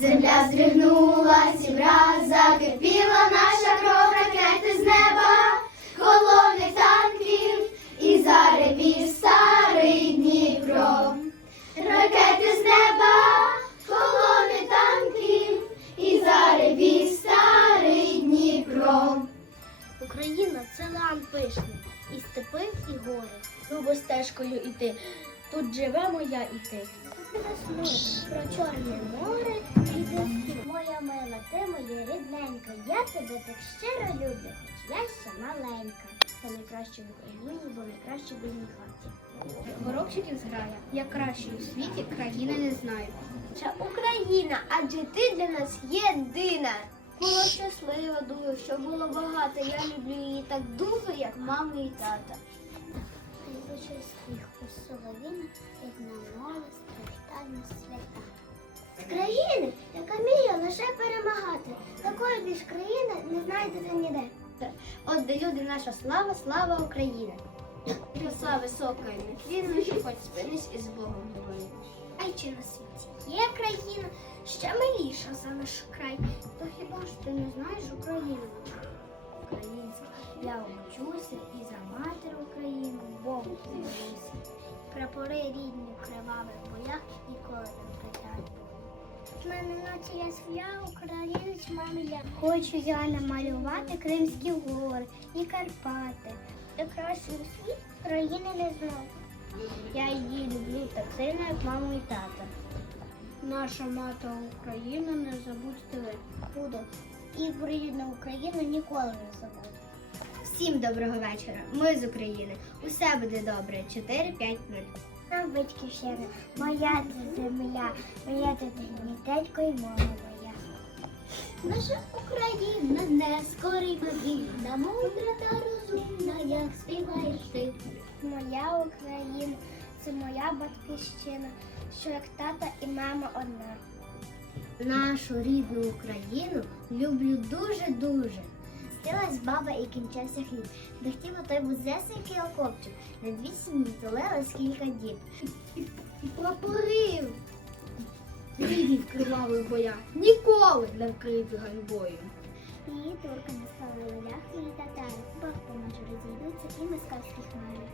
Земля здригнулась і враз закипіла наша кров ракети з неба, колони танків і заревів старий Дніпро. Ракети з неба, колони танків і заревів старий Дніпро. Україна це лан пишний, і степи, і гори. Любо стежкою іти. Тут живе моя і ти. Про чорне море і піски. Моя мила, ти моя рідненька. Я тебе так щиро люблю, хоч я ще маленька. Це найкраще в Україні, бо найкраще в білій хаті. Горобчиків зграя, я кращої у світі країни не знаю. Це Україна, адже ти для нас єдина. Була щаслива, дуже, що було багато. Я люблю її так дуже, як маму і тата. Лише сміх у соловіна, як на море свята. З країни, яка вміє лише перемагати, такої більш країни не знайдете ніде. От де люди наша слава, слава Україна. Краса висока і нетлінна, що хоч спинись із Богом говорить. А й чи на світі є країна ще миліша за наш край, то хіба ж ти не знаєш Україну? Українська, я учуся і за молюся. Прапори рідні в кривавих ніколи не притають. В мене нація своя, українець мами я. Хочу я намалювати Кримські гори і Карпати. Краще у світ країни не знав. Я її люблю так сильно, як маму і тата. Наша мати Україна не забудьте ви. Буду. І про рідну Україну ніколи не забуду. Всім доброго вечора. Ми з України. Усе буде добре. 4-5-0. Нам батьківщина, моя ти земля, моя ти дитятко і мама моя. Наша Україна не вільна, мудра та розумна, як співаєш ти. Моя Україна, це моя батьківщина, що як тата і мама одна. Нашу рідну Україну люблю дуже-дуже. Стилась баба і кінчався хліб. Дохтіло той вузесенький окопчик. На дві сім'ї тулилось кілька діб. І прапорив. Рідні в кривавих боях ніколи не вкриті ганьбою. Її турка наставили ляхи і татари. Бабка наша розійдуться і москальські хмари.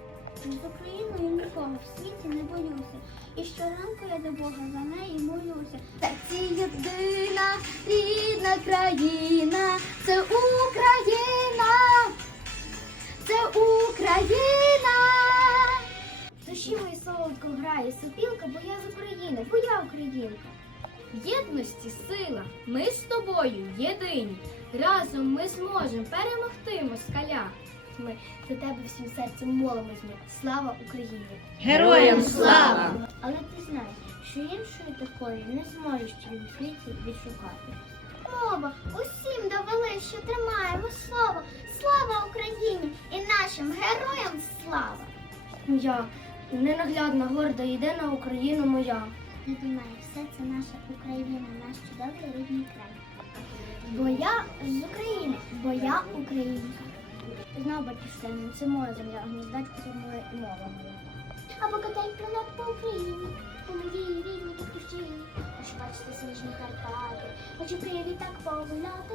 З Україною нікого в світі не боюся. І щоранку я до Бога за неї молюся. Це єдина рідна країна, це Україна, Україна. В душі моїй солодко грає сопілка, бо я з України, бо я українка. В єдності сила, ми з тобою єдині. Разом ми зможемо перемогти москаля. Ми за тебе всім серцем молимось ми. Слава Україні! Героям слава! Але ти знаєш, що іншої такої не зможеш в цьому світі відшукати. Мова, усім довели, що тримаємо слово. Слава! Моя ненаглядна, горда, єдина Україна моя. Не думай, все це наша Україна, наш чудовий рідний край. Бо я з України, бо я українка. Знав батьківщину, це моя земля, це моя і мова. А покатай планет по Україні, по моїй рідній батьківщині. Хочу бачити сніжні Карпати, хочу привіт так погуляти.